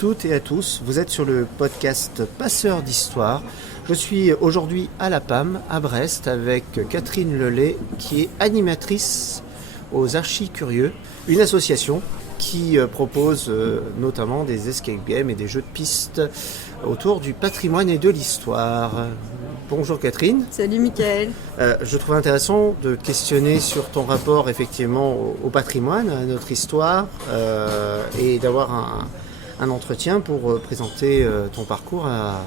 toutes et à tous, vous êtes sur le podcast Passeurs d'Histoire. Je suis aujourd'hui à la PAM, à Brest, avec Catherine Lelay, qui est animatrice aux Archis Curieux, une association qui propose notamment des escape games et des jeux de piste autour du patrimoine et de l'histoire. Bonjour Catherine. Salut Mickaël. Je trouve intéressant de questionner sur ton rapport effectivement au patrimoine, à notre histoire, et d'avoir un entretien pour présenter ton parcours à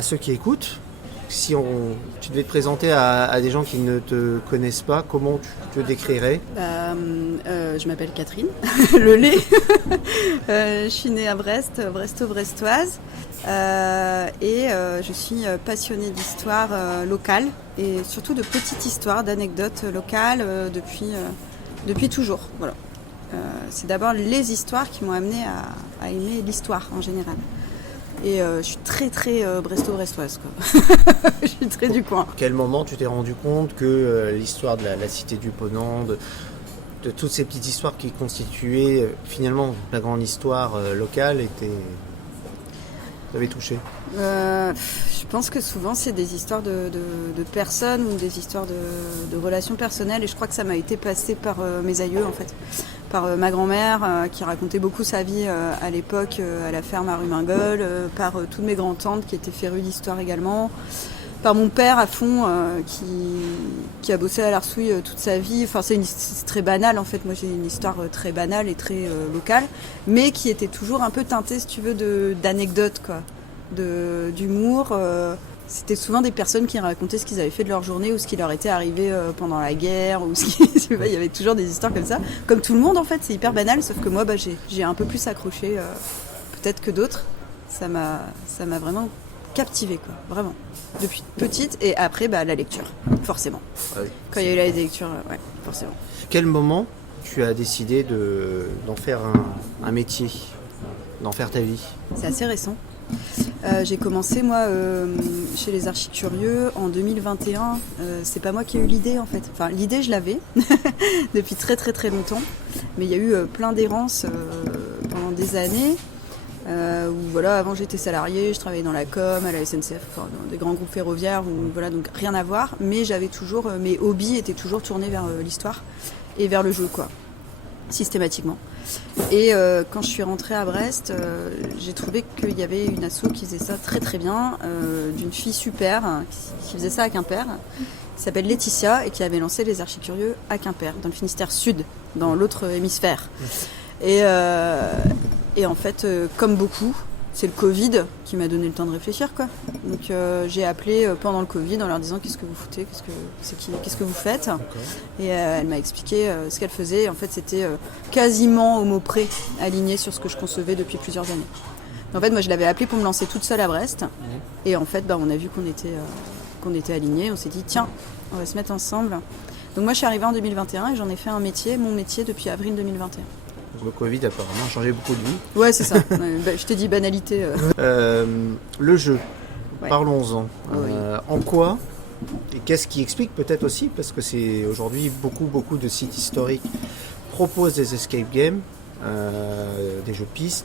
ceux qui écoutent. Si tu devais te présenter à des gens qui ne te connaissent pas, comment tu te décrirais ? Je m'appelle Catherine Lelay. Je suis née à Brest, bresto-brestoise. Et je suis passionnée d'histoire locale et surtout de petites histoires, d'anecdotes locales depuis toujours. Voilà. C'est d'abord les histoires qui m'ont amenée à aimer l'histoire en général. Et je suis très bresto-brestoise, quoi. Je suis très du coin. À quel moment tu t'es rendu compte que l'histoire de la cité du Ponant, de toutes ces petites histoires qui constituaient finalement la grande histoire locale t'avait touché ? Je pense que souvent c'est des histoires de personnes ou des histoires de relations personnelles, et je crois que ça m'a été passé par mes aïeux en fait. Par ma grand-mère qui racontait beaucoup sa vie à l'époque à la ferme à Rumingol, par toutes mes grands-tantes qui étaient férues d'histoire également, par mon père à fond qui a bossé à l'Arsouille toute sa vie. Enfin, c'est très banal en fait. Moi j'ai une histoire très banale et très locale, mais qui était toujours un peu teintée, si tu veux, d'anecdotes, quoi, d'humour. C'était souvent des personnes qui racontaient ce qu'ils avaient fait de leur journée ou ce qui leur était arrivé pendant la guerre. Il y avait toujours des histoires comme ça. Comme tout le monde, en fait, c'est hyper banal, sauf que moi, j'ai un peu plus accroché, peut-être que d'autres. Ça m'a vraiment captivée, quoi, vraiment. Depuis petite, et après, la lecture, forcément. Ah oui. Quand il y a eu la lecture, ouais, forcément. Quel moment tu as décidé d'en faire un métier, d'en faire ta vie ? C'est assez récent. J'ai commencé moi chez les Archis Curieux en 2021. C'est pas moi qui ai eu l'idée en fait. Enfin, l'idée je l'avais depuis très longtemps, mais il y a eu plein d'errances pendant des années. Où voilà, avant j'étais salariée, je travaillais dans la com, à la SNCF, enfin, dans des grands groupes ferroviaires, où, voilà, donc rien à voir. Mais j'avais toujours mes hobbies étaient toujours tournés vers l'histoire et vers le jeu, quoi, systématiquement. Et quand je suis rentrée à Brest, j'ai trouvé qu'il y avait une asso qui faisait ça très bien, d'une fille super, qui faisait ça à Quimper, qui s'appelle Laetitia, et qui avait lancé les Archis Curieux à Quimper, dans le Finistère Sud, dans l'autre hémisphère. Et en fait, comme beaucoup, c'est le Covid qui m'a donné le temps de réfléchir, quoi. Donc j'ai appelé pendant le Covid en leur disant qu'est-ce que vous foutez, qu'est-ce que vous faites. Et elle m'a expliqué ce qu'elle faisait. En fait, c'était quasiment au mot près aligné sur ce que je concevais depuis plusieurs années. En fait, moi, je l'avais appelée pour me lancer toute seule à Brest. Et en fait, on a vu qu'on était alignés. On s'est dit, tiens, on va se mettre ensemble. Donc moi, je suis arrivée en 2021 et j'en ai fait mon métier depuis avril 2021. Le Covid apparemment a changé beaucoup de vie. Ouais, c'est ça. Je t'ai dit banalité. Le jeu, ouais. Parlons-en. Oui. En quoi, et qu'est-ce qui explique peut-être aussi, parce que c'est aujourd'hui beaucoup de sites historiques proposent des escape games, des jeux de piste.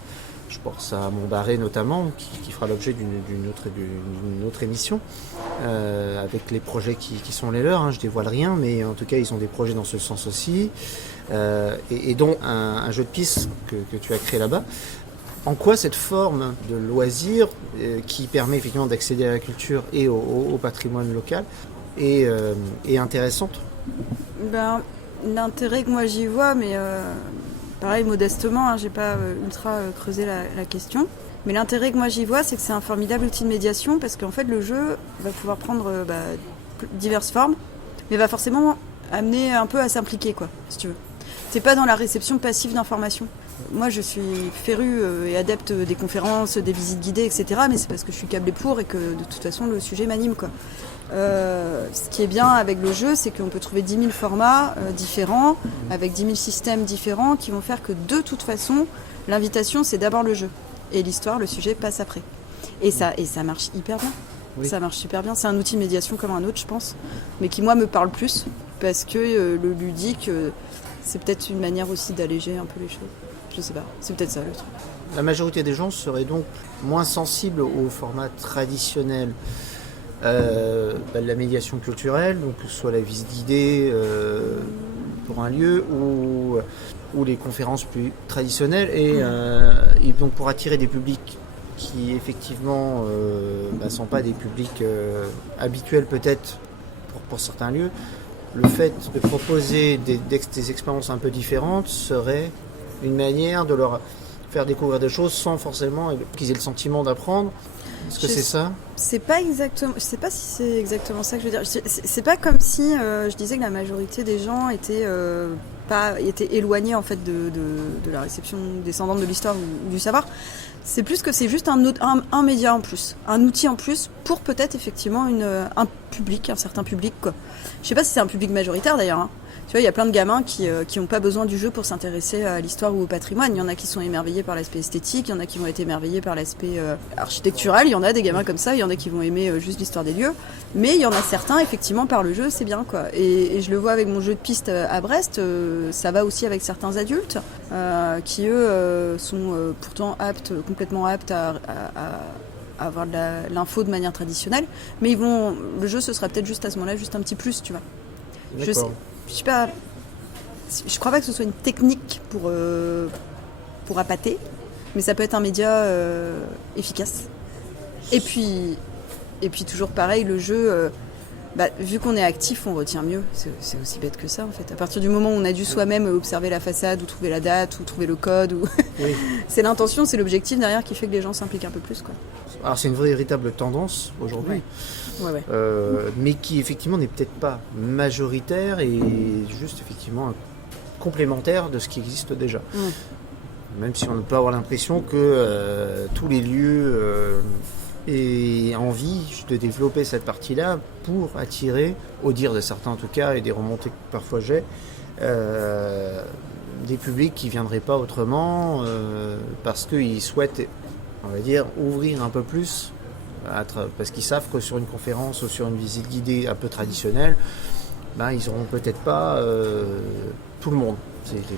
Je pense à Montbarré notamment, qui fera l'objet d'une autre émission, avec les projets qui sont les leurs. Je dévoile rien, mais en tout cas ils ont des projets dans ce sens aussi, et dont un jeu de piste que tu as créé là-bas. En quoi cette forme de loisir qui permet effectivement d'accéder à la culture et au patrimoine local est intéressante ? L'intérêt que moi j'y vois, mais pareil modestement, j'ai pas ultra creusé la question. Mais l'intérêt que moi j'y vois, c'est que c'est un formidable outil de médiation, parce qu'en fait le jeu va pouvoir prendre diverses formes, mais va forcément amener un peu à s'impliquer, quoi, si tu veux. C'est pas dans la réception passive d'informations. Moi je suis férue et adepte des conférences, des visites guidées, etc. Mais c'est parce que je suis câblée pour et que de toute façon le sujet m'anime, quoi. Ce qui est bien avec le jeu, c'est qu'on peut trouver 10 000 formats différents, avec 10 000 systèmes différents, qui vont faire que de toute façon, l'invitation c'est d'abord le jeu. Et l'histoire, le sujet passe après. Et ça marche hyper bien. Oui. Ça marche super bien. C'est un outil de médiation comme un autre, je pense, mais qui moi me parle plus, parce que le ludique, c'est peut-être une manière aussi d'alléger un peu les choses. Je sais pas, c'est peut-être ça le truc. la majorité des gens seraient donc moins sensibles au format traditionnel de la médiation culturelle, donc que ce soit la visite guidée pour un lieu ou les conférences plus traditionnelles, et donc pour attirer des publics qui effectivement ne sont pas des publics habituels peut-être pour certains lieux, le fait de proposer des expériences un peu différentes serait une manière de leur faire découvrir des choses sans forcément qu'ils aient le sentiment d'apprendre. Est-ce que c'est ça ? C'est pas exactement. Je sais pas si c'est exactement ça que je veux dire. C'est pas comme si je disais que la majorité des gens étaient éloignés en fait de la réception descendante de l'histoire ou du savoir. C'est plus que c'est juste un média en plus, un outil en plus pour peut-être effectivement un public, un certain public quoi. Je sais pas si c'est un public majoritaire d'ailleurs. Hein. Tu vois, il y a plein de gamins qui n'ont pas besoin du jeu pour s'intéresser à l'histoire ou au patrimoine. Il y en a qui sont émerveillés par l'aspect esthétique, il y en a qui vont être émerveillés par l'aspect architectural. Il y en a des gamins comme ça, il y en a qui vont aimer juste l'histoire des lieux. Mais il y en a certains, effectivement, par le jeu, c'est bien quoi. Et je le vois avec mon jeu de piste à Brest, ça va aussi avec certains adultes qui, eux, sont pourtant complètement aptes à avoir de l'info de manière traditionnelle. Mais le jeu, ce sera peut-être juste à ce moment-là, juste un petit plus, tu vois. D'accord. Je crois pas que ce soit une technique pour appâter, mais ça peut être un média efficace. Et puis toujours pareil, le jeu, vu qu'on est actif, on retient mieux. C'est aussi bête que ça en fait. À partir du moment où on a dû soi-même observer la façade, ou trouver la date, ou trouver le code, Oui. c'est l'intention, c'est l'objectif derrière qui fait que les gens s'impliquent un peu plus quoi. Alors c'est une véritable tendance aujourd'hui. Ouais. Mais qui effectivement n'est peut-être pas majoritaire et juste effectivement complémentaire de ce qui existe déjà. Même si on peut avoir l'impression que tous les lieux aient envie de développer cette partie-là pour attirer, au dire de certains en tout cas, et des remontées que parfois j'ai, des publics qui ne viendraient pas autrement parce qu'ils souhaitent, on va dire, ouvrir un peu plus parce qu'ils savent que sur une conférence ou sur une visite guidée un peu traditionnelle, ils n'auront peut-être pas tout le monde.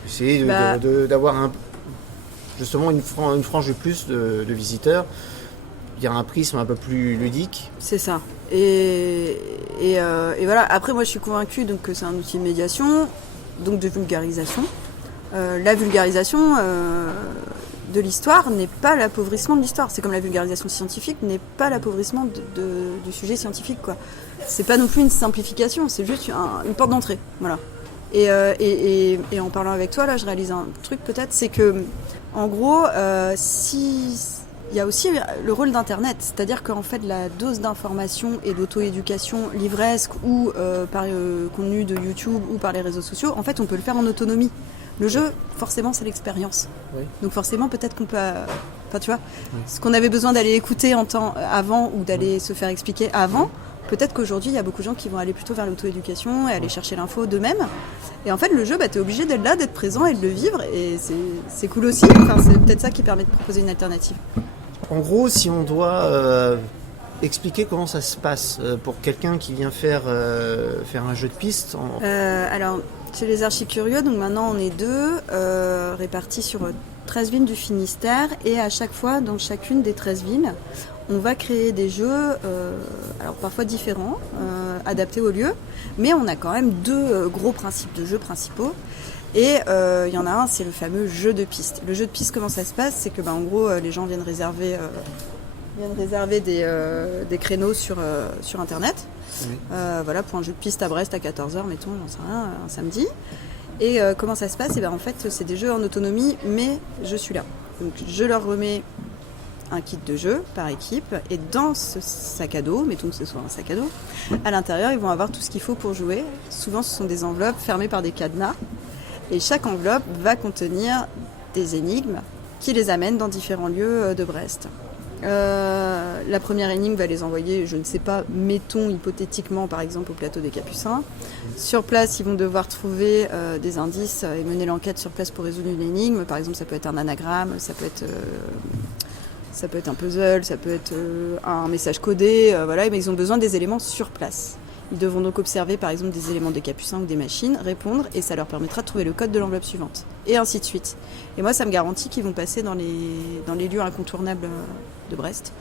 C'est d'avoir justement une frange de plus de visiteurs, il y a un prisme un peu plus ludique. C'est ça. Et voilà. Après, moi, je suis convaincue donc, que c'est un outil de médiation, donc de vulgarisation. La vulgarisation de l'histoire n'est pas l'appauvrissement de l'histoire. C'est comme la vulgarisation scientifique n'est pas l'appauvrissement du sujet scientifique, quoi. C'est pas non plus une simplification, c'est juste une porte d'entrée, voilà. Et en parlant avec toi, là, je réalise un truc peut-être, c'est que, en gros, il y a aussi le rôle d'Internet, c'est-à-dire qu'en fait, la dose d'information et d'auto-éducation livresque ou par contenu de YouTube ou par les réseaux sociaux, en fait, on peut le faire en autonomie. Le jeu, forcément, c'est l'expérience. Oui. Donc forcément, peut-être qu'on peut... Enfin, tu vois, ce qu'on avait besoin d'aller écouter avant ou d'aller se faire expliquer avant, peut-être qu'aujourd'hui, il y a beaucoup de gens qui vont aller plutôt vers l'auto-éducation et aller chercher l'info d'eux-mêmes. Et en fait, le jeu, t'es obligé d'être là, d'être présent et de le vivre. Et c'est cool aussi. Enfin, c'est peut-être ça qui permet de proposer une alternative. En gros, si on doit expliquer comment ça se passe pour quelqu'un qui vient faire un jeu de piste... Alors... Chez les Archicurieux, donc maintenant on est 2, répartis sur 13 villes du Finistère, et à chaque fois, dans chacune des 13 villes, on va créer des jeux, alors parfois différents, adaptés au lieu, mais on a quand même 2 gros principes de jeux principaux. Et il y en a un, c'est le fameux jeu de piste. Le jeu de piste, comment ça se passe ? C'est que en gros, les gens viennent réserver des créneaux sur Internet. Oui. Voilà, pour un jeu de piste à Brest à 14h, mettons, j'en sais rien, un samedi. Et comment ça se passe ? En fait, c'est des jeux en autonomie, mais je suis là. Donc, je leur remets un kit de jeu par équipe, et dans ce sac à dos, mettons que ce soit un sac à dos, à l'intérieur, ils vont avoir tout ce qu'il faut pour jouer. Souvent, ce sont des enveloppes fermées par des cadenas, et chaque enveloppe va contenir des énigmes qui les amènent dans différents lieux de Brest. La première énigme va les envoyer, je ne sais pas, mettons hypothétiquement par exemple au plateau des Capucins. Sur place, ils vont devoir trouver des indices et mener l'enquête sur place pour résoudre une énigme. Par exemple, ça peut être un anagramme, ça peut être un puzzle, ça peut être un message codé, voilà. Mais ils ont besoin des éléments sur place. Ils devront donc observer par exemple des éléments des capucins ou des machines, répondre et ça leur permettra de trouver le code de l'enveloppe suivante. Et ainsi de suite. Et moi ça me garantit qu'ils vont passer dans les lieux incontournables de Brest.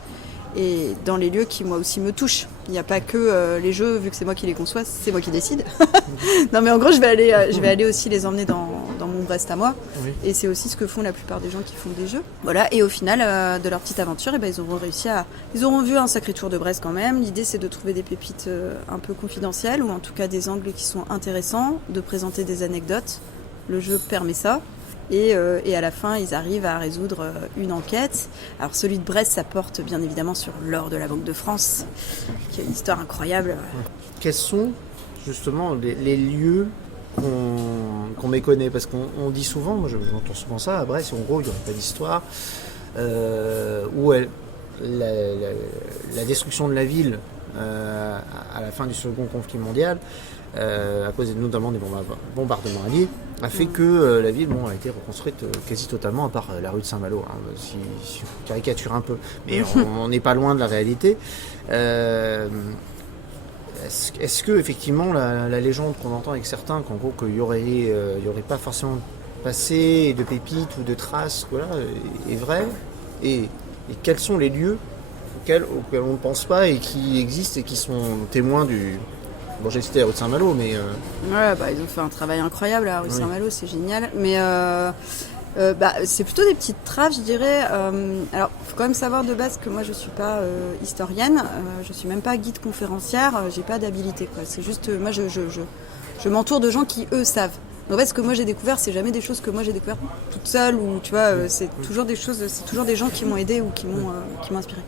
Et dans les lieux qui moi aussi me touchent. Il n'y a pas que les jeux, vu que c'est moi qui les conçois, c'est moi qui décide. Non mais en gros je vais aller aussi les emmener dans mon Brest à moi. Oui. Et c'est aussi ce que font la plupart des gens qui font des jeux. Voilà, et au final de leur petite aventure, ils auront vu un sacré tour de Brest quand même. L'idée c'est de trouver des pépites un peu confidentielles ou en tout cas des angles qui sont intéressants, de présenter des anecdotes. Le jeu permet ça. Et à la fin, ils arrivent à résoudre une enquête. Alors celui de Brest, ça porte bien évidemment sur l'or de la Banque de France, qui a une histoire incroyable. Quels sont justement les lieux qu'on méconnaît? Parce qu'on dit souvent, moi j'entends souvent ça, à Brest, en gros, il n'y aurait pas d'histoire. Où la destruction de la ville à la fin du second conflit mondial, à cause notamment des bombardements alliés, a fait que la ville a été reconstruite quasi totalement, à part la rue de Saint-Malo, si on caricature un peu. Mais on n'est pas loin de la réalité. Est-ce que effectivement la légende qu'on entend avec certains, qu'en gros qu'il y aurait pas forcément passé de pépites ou de traces, voilà, est vraie, et quels sont les lieux auxquels on ne pense pas et qui existent et qui sont témoins du... Bon, j'ai cité la rue de Saint-Malo, mais... Ouais, ils ont fait un travail incroyable à la rue de Saint-Malo, c'est génial. Mais c'est plutôt des petites traces, je dirais. Alors, il faut quand même savoir de base que moi, je ne suis pas historienne, je ne suis même pas guide conférencière, j'ai pas d'habilité, quoi. C'est juste, moi, je m'entoure de gens qui, eux, savent. En fait, ce que moi j'ai découvert, c'est jamais des choses que moi j'ai découvert toute seule, ou tu vois, c'est toujours des choses, c'est toujours des gens qui m'ont aidé ou qui m'ont inspiré.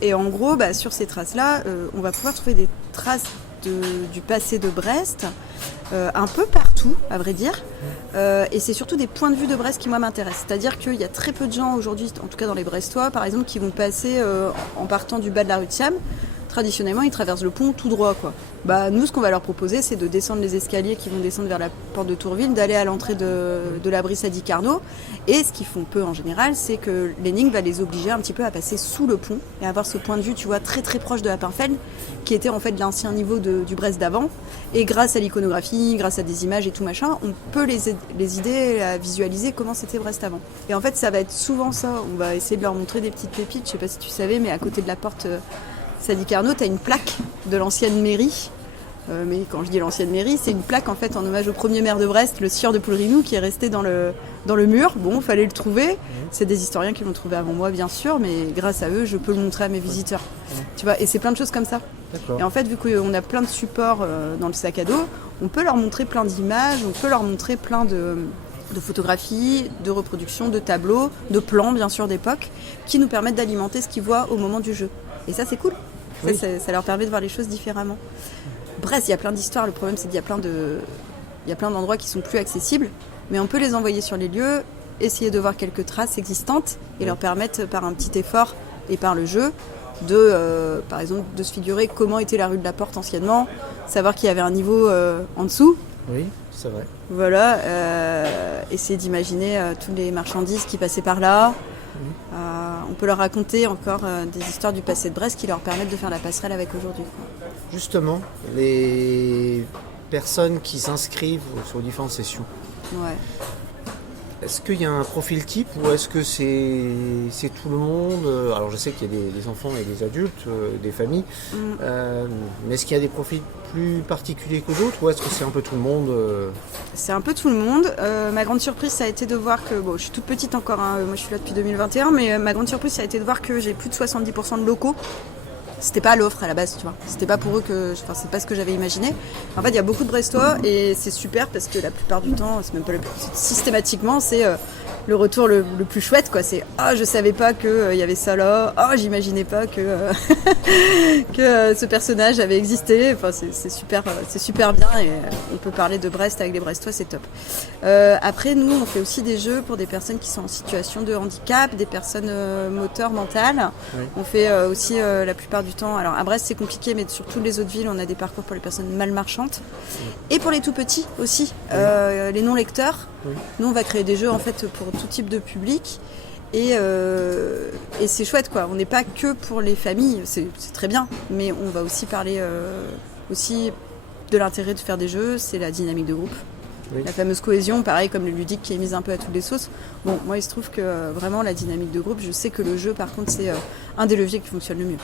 Et en gros, sur ces traces-là, on va pouvoir trouver des traces du passé de Brest, un peu partout, à vrai dire. Et c'est surtout des points de vue de Brest qui, moi, m'intéressent. C'est-à-dire qu'il y a très peu de gens aujourd'hui, en tout cas dans les Brestois, par exemple, qui vont passer en partant du bas de la rue de Siam. Traditionnellement, ils traversent le pont tout droit, quoi. Nous, ce qu'on va leur proposer, c'est de descendre les escaliers qui vont descendre vers la porte de Tourville, d'aller à l'entrée de l'abri Sadi Carnot. Et ce qu'ils font peu en général, c'est que l'énigme va les obliger un petit peu à passer sous le pont et à avoir ce point de vue, tu vois, très très proche de la Pinfeld, qui était en fait l'ancien niveau du Brest d'avant. Et grâce à l'iconographie, grâce à des images et tout machin, on peut les aider à visualiser comment c'était Brest avant. Et en fait, ça va être souvent ça. On va essayer de leur montrer des petites pépites. Je sais pas si tu savais, mais à côté de la porte Sadi Carnot, tu as une plaque de l'ancienne mairie. Mais quand je dis l'ancienne mairie, c'est une plaque en fait en hommage au premier maire de Brest, le sieur de Poulrinou, qui est resté dans le mur. Bon, il fallait le trouver. C'est des historiens qui l'ont trouvé avant moi, bien sûr, mais grâce à eux, je peux le montrer à mes visiteurs. Tu vois, et c'est plein de choses comme ça. D'accord. Et en fait, vu qu'on a plein de supports dans le sac à dos, on peut leur montrer plein d'images, on peut leur montrer plein de photographies, de reproductions, de tableaux, de plans, bien sûr, d'époque, qui nous permettent d'alimenter ce qu'ils voient au moment du jeu. Et ça, c'est cool. Oui. Ça leur permet de voir les choses différemment. Brest, il y a plein d'histoires. Le problème, c'est qu'il y a plein d'endroits qui sont plus accessibles, mais on peut les envoyer sur les lieux, essayer de voir quelques traces existantes et leur permettre, par un petit effort et par le jeu, par exemple, de se figurer comment était la rue de la Porte anciennement, savoir qu'il y avait un niveau en dessous. Oui, c'est vrai. Voilà, essayer d'imaginer toutes les marchandises qui passaient par là. On peut leur raconter encore des histoires du passé de Brest qui leur permettent de faire la passerelle avec aujourd'hui. Justement, les personnes qui s'inscrivent sur différentes sessions, est-ce qu'il y a un profil type ou est-ce que c'est tout le monde? Alors je sais qu'il y a des enfants et des adultes, des familles, mais est-ce qu'il y a des profils plus particuliers que d'autres ou est-ce que c'est un peu tout le monde? C'est un peu tout le monde. Ma grande surprise, ça a été de voir que, je suis toute petite encore, moi je suis là depuis 2021, mais ma grande surprise, ça a été de voir que j'ai plus de 70% de locaux. C'était pas l'offre à la base, tu vois. C'était pas pour eux c'est pas ce que j'avais imaginé. En fait, il y a beaucoup de Brestois et c'est super parce que la plupart du temps, c'est même pas systématiquement, c'est le retour le plus chouette, quoi. C'est je savais pas que y avait ça là. J'imaginais pas que que ce personnage avait existé. Enfin, c'est super bien et on peut parler de Brest avec les Brestois, c'est top. Après, nous, on fait aussi des jeux pour des personnes qui sont en situation de handicap, des personnes moteurs, mentales. Oui. On fait aussi la plupart du temps. Alors à Brest c'est compliqué, mais sur toutes les autres villes on a des parcours pour les personnes malmarchantes et pour les tout petits aussi, les non lecteurs. Nous on va créer des jeux en fait pour tout type de public Et c'est chouette, quoi. On n'est pas que pour les familles, c'est très bien, mais on va aussi parler aussi de l'intérêt de faire des jeux, c'est la dynamique de groupe. Oui. La fameuse cohésion, pareil comme le ludique qui est mise un peu à toutes les sauces. Bon, moi il se trouve que vraiment la dynamique de groupe, je sais que le jeu par contre c'est un des leviers qui fonctionne le mieux.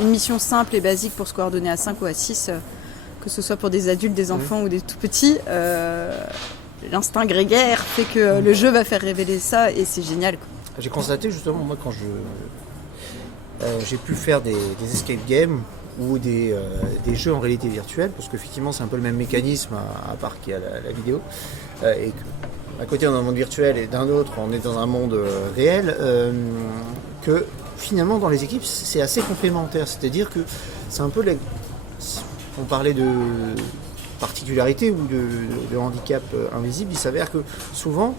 Une mission simple et basique pour se coordonner à 5 ou à 6, que ce soit pour des adultes, des enfants ou des tout petits, l'instinct grégaire fait que le jeu va faire révéler ça et c'est génial, quoi. J'ai constaté justement, moi quand j'ai pu faire des escape games ou des jeux en réalité virtuelle, parce qu'effectivement c'est un peu le même mécanisme à part qu'il y a la vidéo, et qu'à côté on est dans un monde virtuel et d'un autre on est dans un monde réel, que finalement dans les équipes c'est assez complémentaire, c'est-à-dire que c'est un peu on parlait de particularité ou de handicap invisible, il s'avère que souvent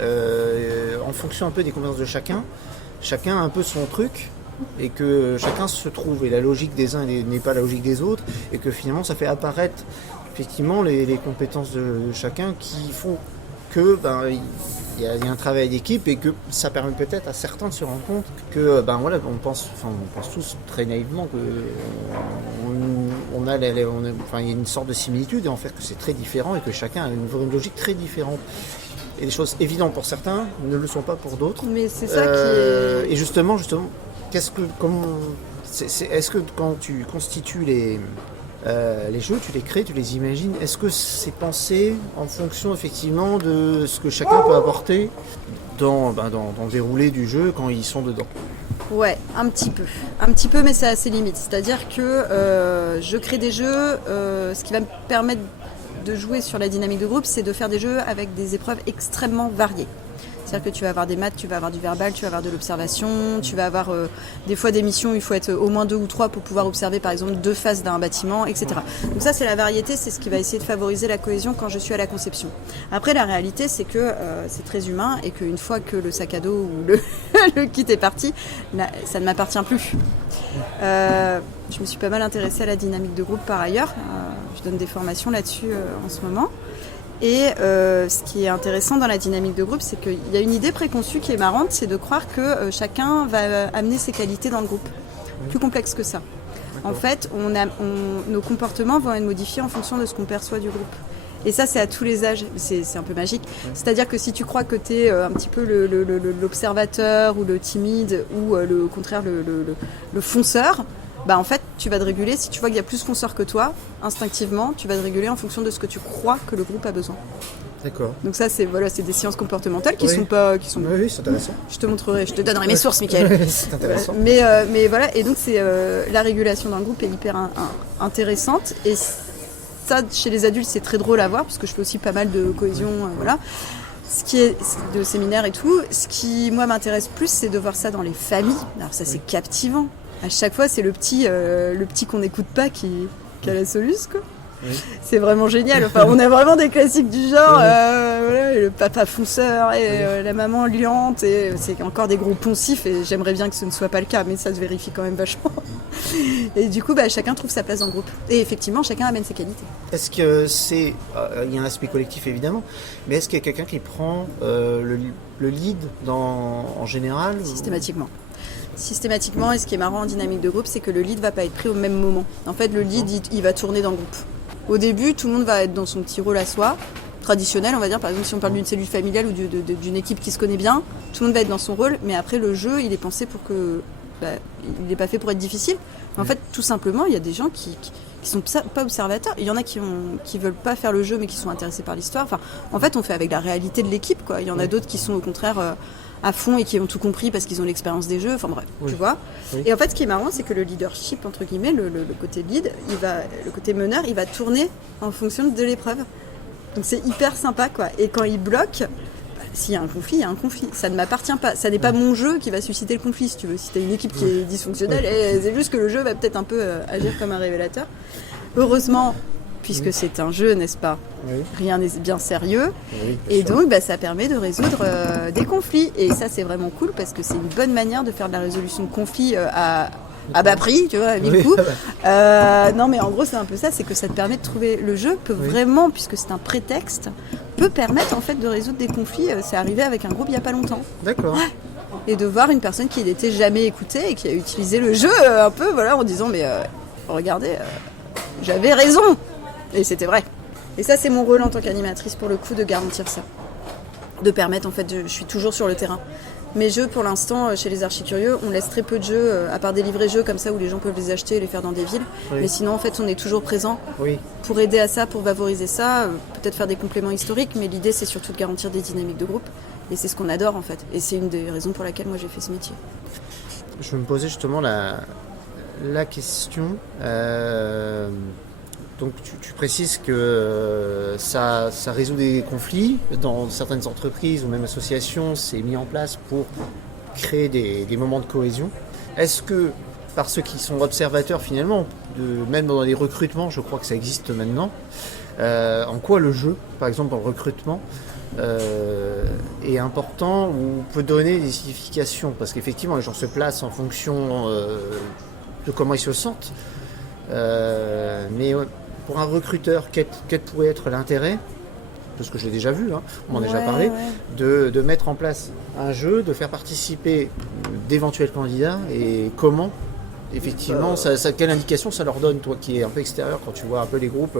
en fonction un peu des compétences de chacun a un peu son truc et que chacun se trouve et la logique des uns n'est pas la logique des autres et que finalement ça fait apparaître effectivement les compétences de chacun qui font que il y a un travail d'équipe et que ça permet peut-être à certains de se rendre compte que voilà, on pense tous très naïvement que il y a une sorte de similitude et en fait que c'est très différent et que chacun a une logique très différente. Et des choses évidentes pour certains ne le sont pas pour d'autres. Mais c'est ça qui est... Et justement, est-ce que quand tu constitues les jeux, tu les crées, tu les imagines, est-ce que c'est pensé en fonction effectivement de ce que chacun peut apporter dans le déroulé du jeu quand ils sont dedans? Ouais, un petit peu, mais c'est à ses limites. C'est-à-dire que je crée des jeux, ce qui va me permettre de jouer sur la dynamique de groupe, c'est de faire des jeux avec des épreuves extrêmement variées. C'est-à-dire que tu vas avoir des maths, tu vas avoir du verbal, tu vas avoir de l'observation, tu vas avoir des fois des missions où il faut être au moins 2 ou 3 pour pouvoir observer par exemple 2 faces d'un bâtiment, etc. Donc ça c'est la variété, c'est ce qui va essayer de favoriser la cohésion quand je suis à la conception. Après la réalité c'est que c'est très humain et qu'une fois que le sac à dos ou le kit est parti, ça ne m'appartient plus. Je me suis pas mal intéressée à la dynamique de groupe par ailleurs, je donne des formations là-dessus en ce moment. Et ce qui est intéressant dans la dynamique de groupe, c'est qu'il y a une idée préconçue qui est marrante, c'est de croire que chacun va amener ses qualités dans le groupe. Plus complexe que ça. En fait, nos comportements vont être modifiés en fonction de ce qu'on perçoit du groupe. Et ça, c'est à tous les âges. C'est un peu magique. C'est-à-dire que si tu crois que tu es un petit peu l'observateur ou le timide ou au contraire le fonceur, en fait, tu vas te réguler. Si tu vois qu'il y a plus fonceurs que toi, instinctivement, tu vas te réguler en fonction de ce que tu crois que le groupe a besoin. D'accord. Donc ça, c'est des sciences comportementales qui sont Oui, c'est intéressant. Je te donnerai mes sources, Mickaël. C'est intéressant. Mais voilà, et donc la régulation d'un groupe est hyper intéressante. Et ça, chez les adultes, c'est très drôle à voir, parce que je fais aussi pas mal de cohésion, voilà. Ce qui est de séminaires et tout, ce qui, moi, m'intéresse plus, c'est de voir ça dans les familles. Alors ça, c'est captivant. À chaque fois, c'est le petit qu'on n'écoute pas qui a la soluce, quoi. Oui. C'est vraiment génial. Enfin, on a vraiment des classiques du genre, voilà, le papa fonceur et la maman liante, et c'est encore des gros poncifs. Et j'aimerais bien que ce ne soit pas le cas, mais ça se vérifie quand même vachement. Et du coup, chacun trouve sa place dans le groupe. Et effectivement, chacun amène ses qualités. Est-ce que il y a un aspect collectif évidemment, mais est-ce qu'il y a quelqu'un qui prend le lead en général? Systématiquement, et ce qui est marrant en dynamique de groupe, c'est que le lead va pas être pris au même moment. En fait, le lead, il va tourner dans le groupe. Au début, tout le monde va être dans son petit rôle à soi, traditionnel, on va dire. Par exemple, si on parle d'une cellule familiale ou d'une équipe qui se connaît bien, tout le monde va être dans son rôle, mais après, le jeu, il est pensé pour que... il n'est pas fait pour être difficile. En fait, tout simplement, il y a des gens qui sont pas observateurs. Il y en a qui veulent pas faire le jeu, mais qui sont intéressés par l'histoire. Enfin, en fait, on fait avec la réalité de l'équipe, quoi. Il y en a d'autres qui sont au contraire... à fond et qui ont tout compris parce qu'ils ont l'expérience des jeux, enfin bref, tu vois. Oui. Et en fait, ce qui est marrant, c'est que le leadership, entre guillemets, le côté lead, le côté meneur, il va tourner en fonction de l'épreuve. Donc c'est hyper sympa, quoi. Et quand il bloque, s'il y a un conflit, il y a un conflit. Ça ne m'appartient pas. Ça n'est pas mon jeu qui va susciter le conflit, si tu veux. Si tu as une équipe qui est dysfonctionnelle, c'est juste que le jeu va peut-être un peu agir comme un révélateur. Heureusement, puisque c'est un jeu, n'est-ce pas ? Oui. Rien n'est bien sérieux. Oui, et donc, ça permet de résoudre des conflits. Et ça, c'est vraiment cool parce que c'est une bonne manière de faire de la résolution de conflits à bas prix, tu vois, à 1000 coups. Non, mais en gros, c'est un peu ça, c'est que ça te permet de trouver... Le jeu peut vraiment, puisque c'est un prétexte, peut permettre en fait de résoudre des conflits. C'est arrivé avec un groupe il n'y a pas longtemps. D'accord. Ouais. et de voir une personne qui n'était jamais écoutée et qui a utilisé le jeu un peu voilà, en disant mais regardez, j'avais raison. Et c'était vrai. Et ça, c'est mon rôle en tant qu'animatrice pour le coup, de garantir ça. De permettre, en fait, je suis toujours sur le terrain. Mes jeux, pour l'instant, chez les Archicurieux, on laisse très peu de jeux, à part des livrets jeux comme ça où les gens peuvent les acheter et les faire dans des villes. Oui. Mais sinon, en fait, on est toujours présent pour aider à ça, pour favoriser ça, peut-être faire des compléments historiques, mais l'idée, c'est surtout de garantir des dynamiques de groupe. Et c'est ce qu'on adore, en fait. Et c'est une des raisons pour laquelle moi, j'ai fait ce métier. Je me posais justement la question... Donc tu précises que ça résout des conflits dans certaines entreprises ou même associations, c'est mis en place pour créer des moments de cohésion. Est-ce que par ceux qui sont observateurs finalement, même dans les recrutements, je crois que ça existe maintenant, en quoi le jeu, par exemple dans le recrutement, est important ou peut donner des significations? Parce qu'effectivement les gens se placent en fonction de comment ils se sentent. Mais pour un recruteur, quel pourrait être l'intérêt, parce que je l'ai déjà vu, on en a déjà parlé, de mettre en place un jeu, de faire participer d'éventuels candidats, et comment, effectivement, quelle indication ça leur donne, toi qui es un peu extérieur, quand tu vois un peu les groupes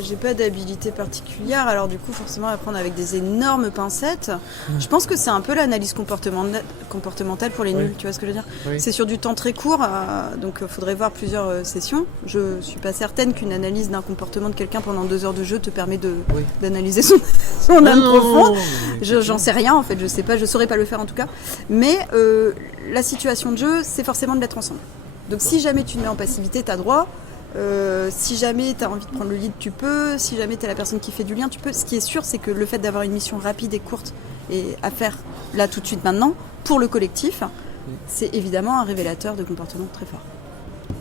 j'ai pas d'habilité particulière, alors du coup forcément à prendre avec des énormes pincettes. Je pense que c'est un peu l'analyse comportementale pour les nuls, tu vois ce que je veux dire. C'est sur du temps très court, donc il faudrait voir plusieurs sessions. Je suis pas certaine qu'une analyse d'un comportement de quelqu'un pendant 2 heures de jeu te permet d'analyser son âme profonde. J'en sais rien en fait, je sais pas, je saurais pas le faire en tout cas. Mais la situation de jeu, c'est forcément de l'être ensemble. Donc si jamais tu te mets en passivité, t'as droit. Si jamais tu as envie de prendre le lead, tu peux. Si jamais tu es la personne qui fait du lien, tu peux. Ce qui est sûr, c'est que le fait d'avoir une mission rapide et courte et à faire là tout de suite maintenant pour le collectif, c'est évidemment un révélateur de comportement très fort.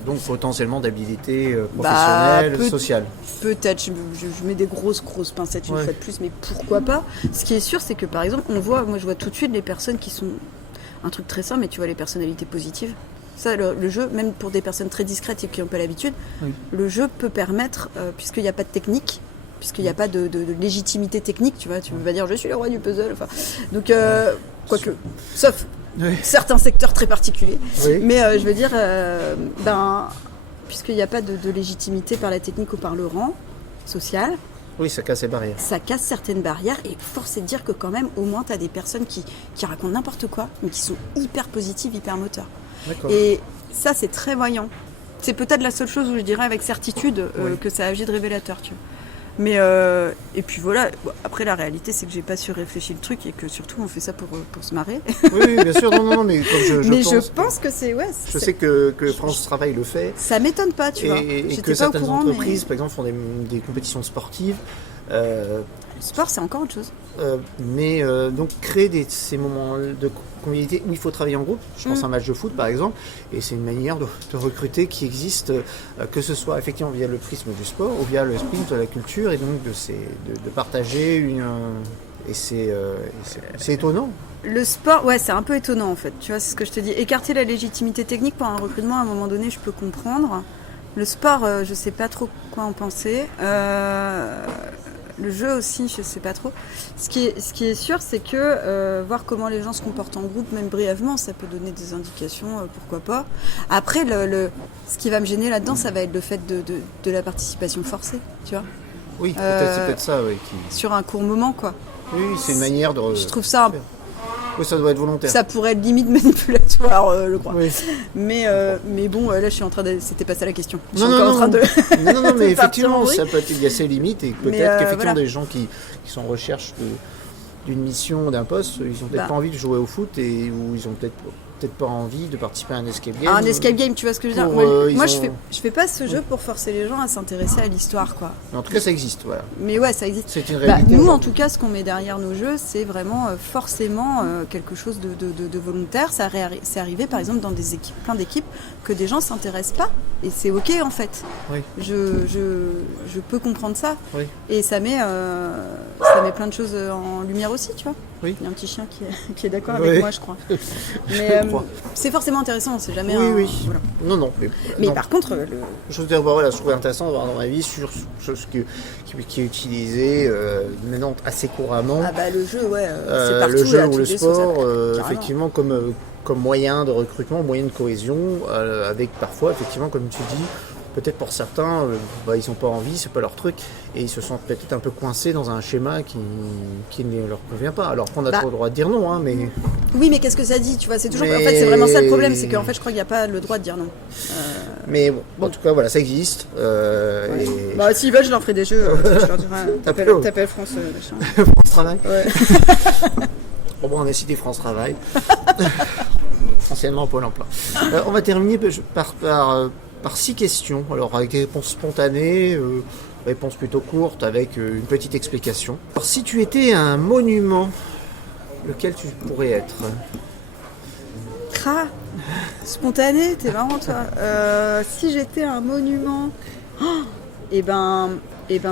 Donc potentiellement d'habilité professionnelle, sociale. Peut-être, je mets des grosses pincettes une fois de plus, mais pourquoi pas. Ce qui est sûr, c'est que par exemple, moi je vois tout de suite les personnes qui sont un truc très simple, mais tu vois les personnalités positives. Ça, le jeu, même pour des personnes très discrètes et qui n'ont pas l'habitude, le jeu peut permettre, puisqu'il n'y a pas de technique, puisqu'il n'y a pas de légitimité technique, tu vois, tu peux pas dire je suis le roi du puzzle, enfin, donc quoique, sauf certains secteurs très particuliers, mais je veux dire, puisqu'il n'y a pas de légitimité par la technique ou par le rang social. Oui, ça casse les barrières. Ça casse certaines barrières et force est de dire que quand même, au moins, tu as des personnes qui racontent n'importe quoi, mais qui sont hyper positives, hyper moteurs. D'accord. Et ça, c'est très voyant. C'est peut-être la seule chose où je dirais avec certitude que ça agit de révélateur, tu vois. Mais et puis voilà, après la réalité c'est que j'ai pas surréfléchi le truc et que surtout on fait ça pour se marrer. Oui, bien sûr, non, mais comme je pense que c'est je sais que France Travail le fait. Ça m'étonne pas, tu vois. Et que certaines entreprises, par exemple, font des compétitions sportives. Le sport, c'est encore autre chose. Donc créer ces moments de convivialité où il faut travailler en groupe. Je pense à un match de foot par exemple, et c'est une manière de recruter qui existe, que ce soit effectivement via le prisme du sport ou via le prisme de la culture, et donc de partager et c'est étonnant. Le sport, c'est un peu étonnant en fait. Tu vois, c'est ce que je te dis. Écarter la légitimité technique pour un recrutement, à un moment donné, je peux comprendre. Le sport, je sais pas trop quoi en penser. Le jeu aussi, je sais pas trop. Ce qui est sûr, c'est que voir comment les gens se comportent en groupe, même brièvement, ça peut donner des indications, pourquoi pas. Après, ce qui va me gêner là-dedans, ça va être le fait de la participation forcée, tu vois. Oui, c'est peut-être ça, oui. Sur un court moment, quoi. Oui, c'est une manière de... Je trouve ça... Oui, ça doit être volontaire. Ça pourrait être limite manipulatoire, je crois. Oui. Mais bon, là, je suis en train de... C'était pas ça la question. Non, mais effectivement, il y a ces limites, et peut-être qu'effectivement, des gens qui sont en recherche d'une mission, d'un poste, ils ont peut-être pas envie de jouer au foot, ou ils ont peut-être pas envie de participer à un escape game. Un escape game, tu vois ce que je veux dire. Moi, je fais pas ce jeu pour forcer les gens à s'intéresser à l'histoire, quoi. Mais en tout cas, ça existe, voilà. Mais ouais, ça existe. C'est une réalité. Nous, en tout cas, ce qu'on met derrière nos jeux, c'est vraiment forcément quelque chose de volontaire. C'est arrivé, par exemple, dans plein d'équipes, que des gens s'intéressent pas, et c'est ok en fait. Oui. Je peux comprendre ça. Oui. Et ça met plein de choses en lumière aussi, tu vois. Oui. Il y a un petit chien qui est d'accord Oui. avec moi, je crois. Mais crois. c'est forcément intéressant, c'est jamais Oui. Voilà. Non. Mais non. par contre, Je trouvais intéressant d'avoir dans ma vie sur ce qui est utilisé maintenant assez couramment. le jeu, c'est partout. Le jeu à ou toutes le les sauces, sport, carrément. effectivement, comme moyen de recrutement, moyen de cohésion, avec parfois, effectivement, comme tu dis, peut-être pour certains, ils n'ont pas envie, c'est pas leur truc, et ils se sentent peut-être un peu coincés dans un schéma qui ne leur convient pas. Alors qu'on a trop le droit de dire non, hein, mais... Oui, mais qu'est-ce que ça dit, tu vois, c'est toujours... Mais- En fait, c'est vraiment ça le problème, c'est qu'en fait, je crois qu'il n'y a pas le droit de dire non. Mais bon, en tout cas, voilà, ça existe. Ouais. Et S'ils veulent, je leur ferai des jeux, je leur dirai, t'appelles France, machin. France Travail. Ouais. Bon, on a cité France Travail. Anciennement Pôle emploi. On va terminer par 6 questions. Alors, avec des réponses spontanées, réponses plutôt courtes, avec une petite explication. Alors, si tu étais un monument, lequel tu pourrais être? Spontané, t'es marrant, toi. Si j'étais un monument... Eh ben,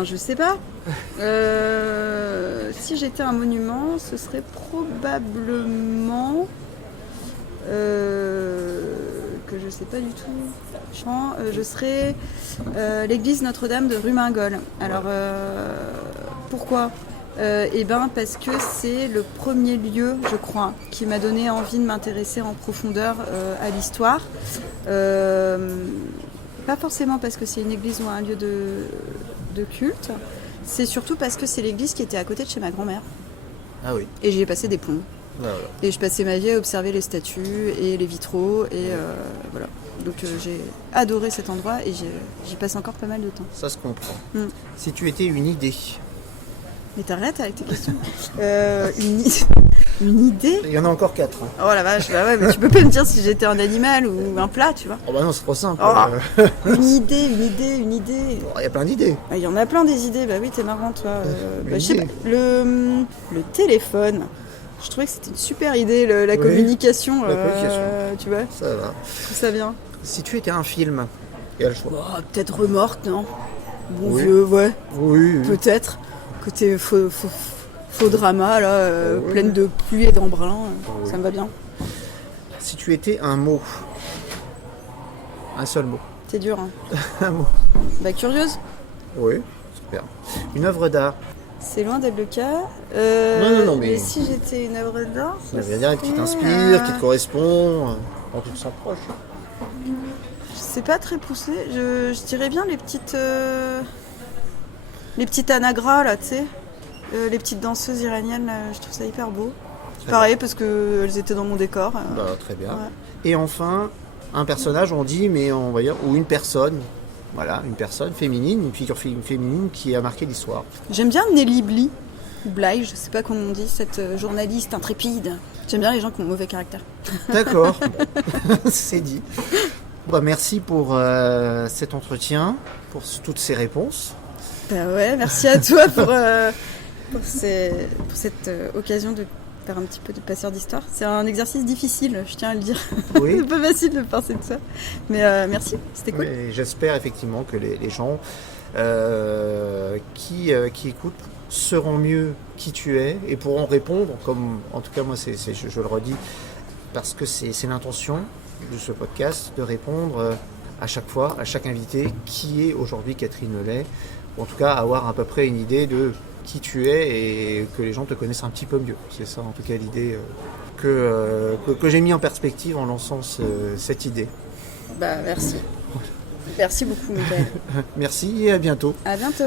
je sais pas. Si j'étais un monument, ce serait probablement... que je sais pas du tout. Je serais l'église Notre-Dame de Rumingol. Alors, pourquoi parce que c'est le premier lieu, je crois, qui m'a donné envie de m'intéresser en profondeur à l'histoire. Pas forcément parce que c'est une église ou un lieu de culte, c'est surtout parce que c'est l'église qui était à côté de chez ma grand-mère. Ah oui. Et j'y ai passé des plombs. Voilà. Et je passais ma vie à observer les statues et les vitraux. Et voilà. Donc j'ai adoré cet endroit et j'y passe encore pas mal de temps. Ça se comprend. Mm. Si tu étais une idée. Mais t'arrêtes avec tes questions. Une idée? Il y en a encore 4. Hein. Oh la vache, bah ouais, mais tu peux pas me dire si j'étais un animal ou un plat, tu vois. Oh bah non, c'est trop simple. Oh. Une idée. Il y a plein d'idées. Il y en a plein des idées, bah oui, t'es marrant, toi. Une Je sais idée. pas, le téléphone, je trouvais que c'était une super idée, la Oui, communication. la communication. Tu vois, Ça va. tout ça vient. Si tu étais un film, il y a le choix. Oh, peut-être Remorque, non? Bon Oui. vieux, ouais, Oui. peut-être. Côté faux drama, là, Oui. pleine de pluie et d'embrun, Oui. ça me va bien. Si tu étais un mot. Un seul mot. C'est dur, hein. Un mot. Bah, curieuse, Oui, super. Une œuvre d'art. c'est loin d'être le cas. Non, mais- si j'étais une œuvre d'art, Ça veut dire qui t'inspire, qui te correspond, quand tu te sens proche. c'est pas très poussé. Je dirais bien les petites anagras, là, tu sais. Les petites danseuses iraniennes, là, je trouve ça hyper beau. Très Pareil, parce qu'elles étaient dans mon décor. Bah, très bien. Ouais. Et enfin, un personnage, on dit, mais on va dire, ou une personne. Voilà, une personne féminine, une figure féminine qui a marqué l'histoire. J'aime bien Nelly Bly, ou Bly, je sais pas comment on dit, cette journaliste intrépide. J'aime bien les gens qui ont mauvais caractère. D'accord, c'est dit. Bah, merci pour cet entretien, pour toutes ces réponses. Bah ouais, merci à toi pour cette occasion de faire un petit peu de passeur d'histoire. C'est un exercice difficile, je tiens à le dire. Oui. C'est pas facile de penser de ça. Mais merci, c'était cool. Mais j'espère effectivement que les gens qui écoutent sauront mieux qui tu es et pourront répondre, comme en tout cas moi je le redis, parce que c'est l'intention de ce podcast, de répondre à chaque fois, à chaque invité, qui est aujourd'hui Catherine Lelay, ou en tout cas avoir à peu près une idée de qui tu es et que les gens te connaissent un petit peu mieux. C'est ça en tout cas l'idée que j'ai mis en perspective en lançant cette idée. Bah merci. Merci beaucoup, Michael. Merci et à bientôt. À bientôt.